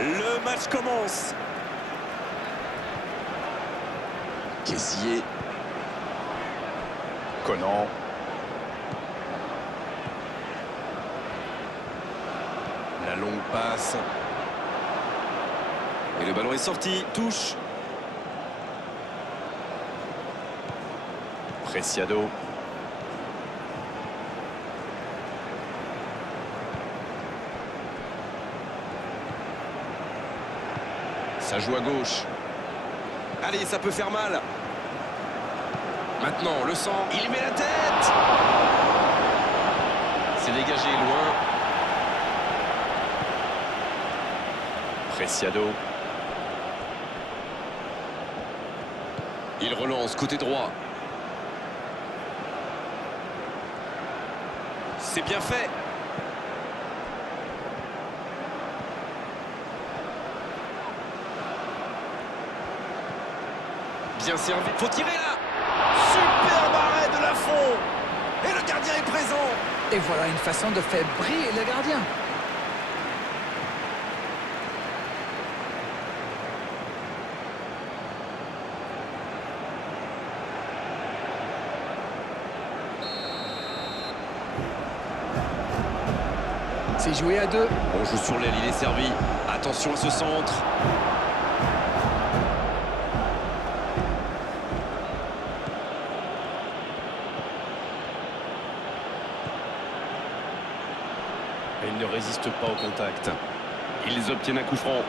Le match commence. Kessié. Conan. La longue passe. Et le ballon est sorti. Touche. Preciado. Ça joue à gauche. Allez, ça peut faire mal. Maintenant, le sang. Il met la tête. C'est dégagé loin. Preciado. Il relance côté droit. C'est bien fait. Bien servi. Faut tirer là. Superbe arrêt de la fond. Et le gardien est présent. Et voilà une façon de faire briller le gardien. C'est joué à deux. On joue sur l'aile, il est servi. Attention à ce centre. Et ils ne résistent pas au contact. Ils obtiennent un coup franc.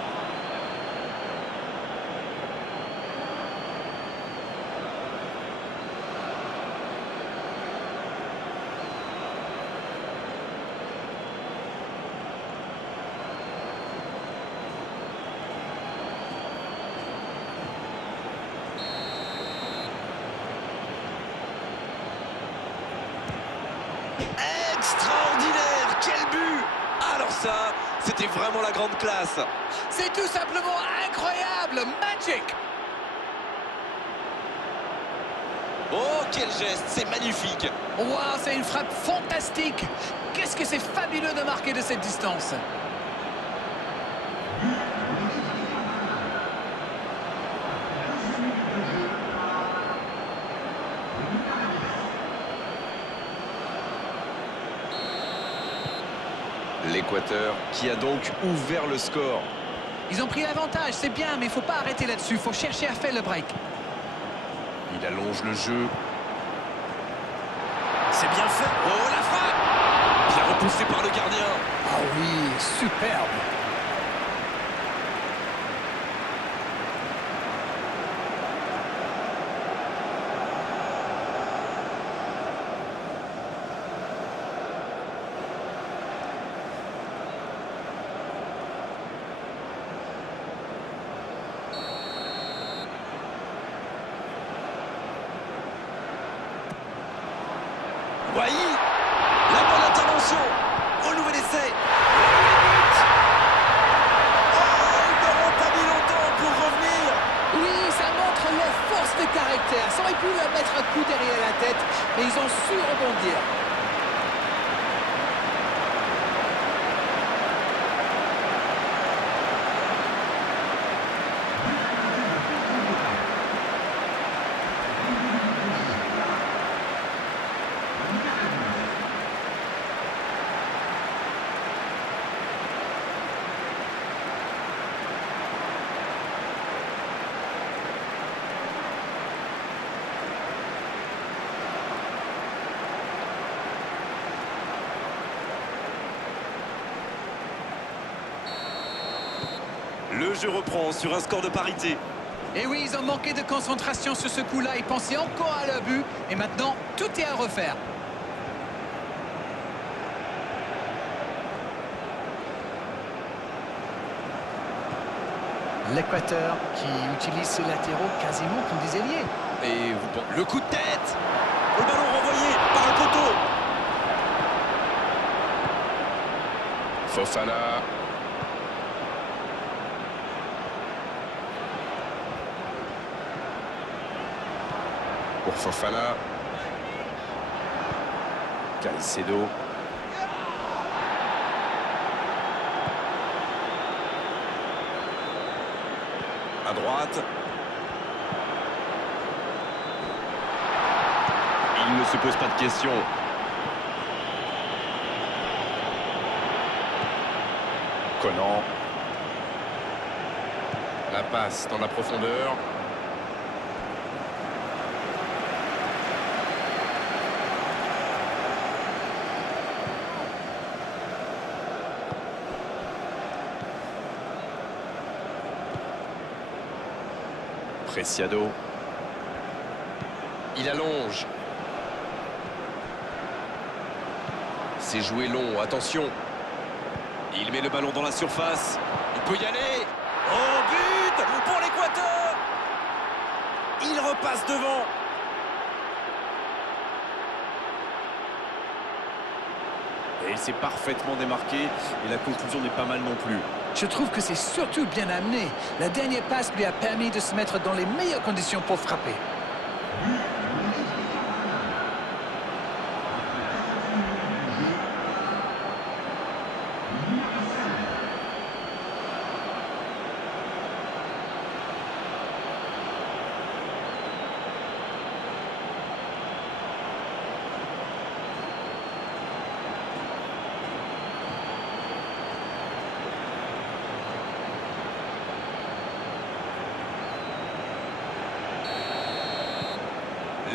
Extraordinaire! Quel but! Alors ça, c'était vraiment la grande classe. C'est tout simplement incroyable, magic. Oh, quel geste! C'est magnifique! Waouh, c'est une frappe fantastique. Qu'est-ce que c'est fabuleux de marquer de cette distance. L'Équateur qui a donc ouvert le score. Ils ont pris l'avantage, c'est bien, mais il faut pas arrêter là-dessus. Il faut chercher à faire le break. Il allonge le jeu. C'est bien fait. Oh, la frappe! Bien repoussé par le gardien. Ah oui, superbe. Wai, la bonne intervention. Au nouvel essai. Oh, ils n'auront pas mis longtemps pour revenir. Oui, ça montre leur force de caractère. Ça aurait pu leur mettre un coup derrière la tête, mais ils ont su rebondir. Le jeu reprend sur un score de parité. Et oui, ils ont manqué de concentration sur ce coup-là. Ils pensaient encore à leur but. Et maintenant, tout est à refaire. L'Équateur qui utilise ses latéraux quasiment comme des ailiers. Et le coup de tête. Le ballon renvoyé par le poteau. Fofana. Pour Fofana. À droite. Il ne se pose pas de questions. Conan. La passe dans la profondeur. Preciado. Il allonge. C'est joué long, attention. Il met le ballon dans la surface. Il peut y aller. Oh, but pour l'Équateur. Il repasse devant. Et il s'est parfaitement démarqué. Et la conclusion n'est pas mal non plus. Je trouve que c'est surtout bien amené. La dernière passe lui a permis de se mettre dans les meilleures conditions pour frapper.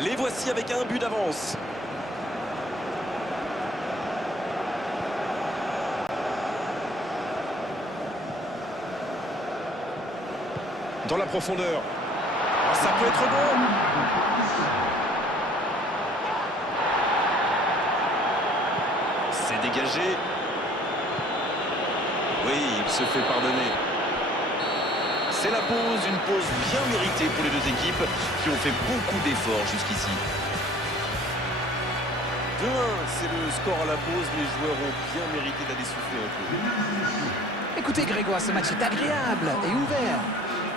Les voici avec un but d'avance. Dans la profondeur. Oh, ça peut être bon. C'est dégagé. Oui, il se fait pardonner. C'est la pause, une pause bien méritée pour les deux équipes qui ont fait beaucoup d'efforts jusqu'ici. 2-1, c'est le score à la pause. Les joueurs ont bien mérité d'aller souffler un peu. Écoutez Grégoire, ce match est agréable et ouvert.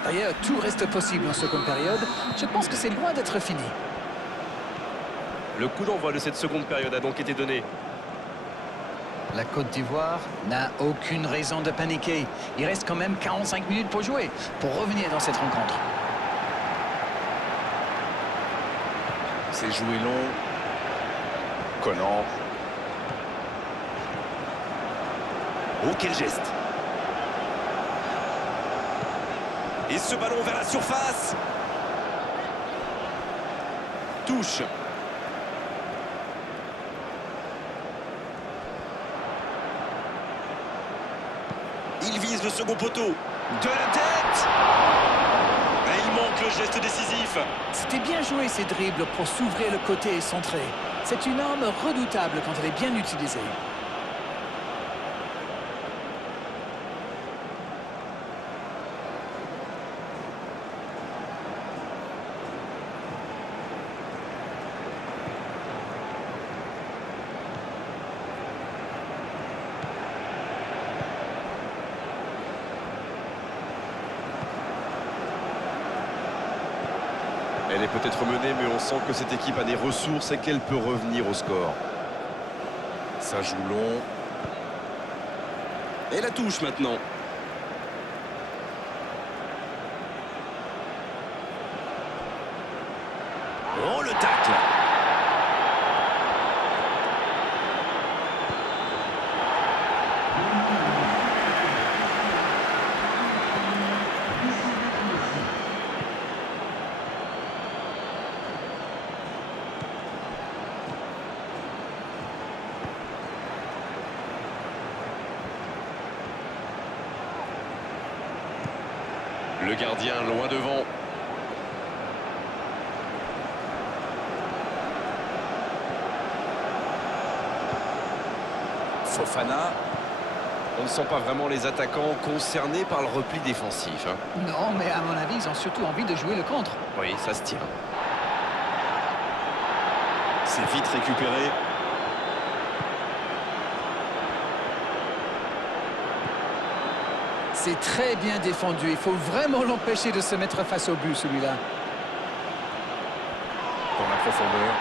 D'ailleurs, tout reste possible en seconde période. Je pense que c'est loin d'être fini. Le coup d'envoi de cette seconde période a donc été donné. La Côte d'Ivoire n'a aucune raison de paniquer. Il reste quand même 45 minutes pour jouer, pour revenir dans cette rencontre. C'est joué long. Conan. Oh, quel geste! Et ce ballon vers la surface. Touche. Il vise le second poteau. De la tête. Et il manque le geste décisif. C'était bien joué ces dribbles pour s'ouvrir le côté et centrer. C'est une arme redoutable quand elle est bien utilisée. Elle est peut-être menée, mais on sent que cette équipe a des ressources et qu'elle peut revenir au score. Ça joue long. Et la touche maintenant. Oh, le tacle! Le gardien loin devant. Fofana. On ne sent pas vraiment les attaquants concernés par le repli défensif. Hein. Non, mais à mon avis, ils ont surtout envie de jouer le contre. Oui, ça se tient. C'est vite récupéré. C'est très bien défendu. Il faut vraiment l'empêcher de se mettre face au but, celui-là. Dans la profondeur.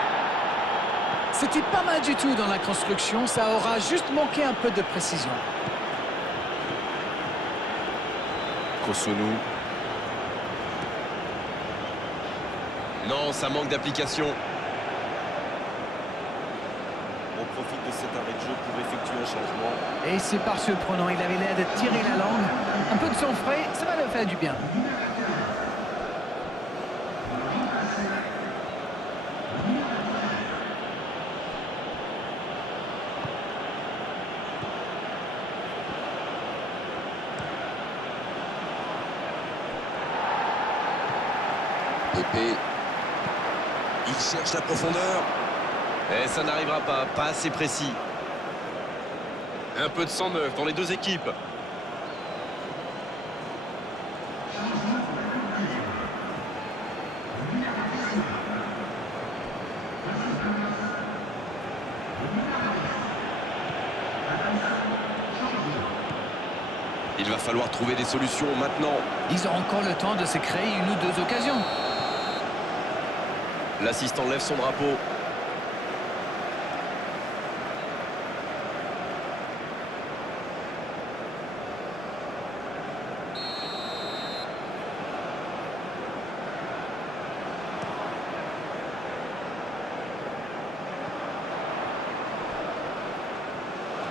C'était pas mal du tout dans la construction. Ça aura juste manqué un peu de précision. Kosunu. Non, ça manque d'application. On profite de cet arrêt de jeu pour effectuer un changement. Et c'est pas surprenant, il avait l'air de tirer la langue. Un peu de sang frais, ça va le faire du bien. Pépé. Il cherche la profondeur. Et ça n'arrivera pas assez précis. Un peu de sang neuf dans les deux équipes. Il va falloir trouver des solutions maintenant. Ils ont encore le temps de se créer une ou deux occasions. L'assistant lève son drapeau.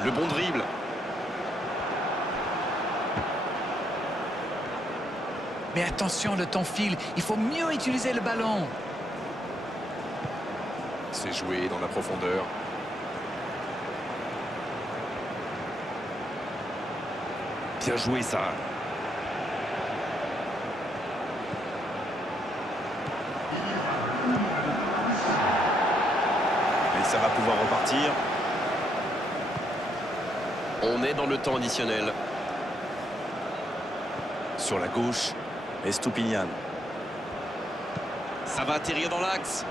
Le bon dribble. Mais attention, le temps file. Il faut mieux utiliser le ballon. C'est joué dans la profondeur. Bien joué ça. Et ça va pouvoir repartir. On est dans le temps additionnel. Sur la gauche, Estupiñán. Ça va atterrir dans l'axe.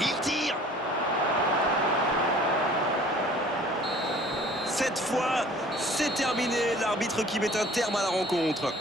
Il tire. Cette fois, c'est terminé. L'arbitre qui met un terme à la rencontre.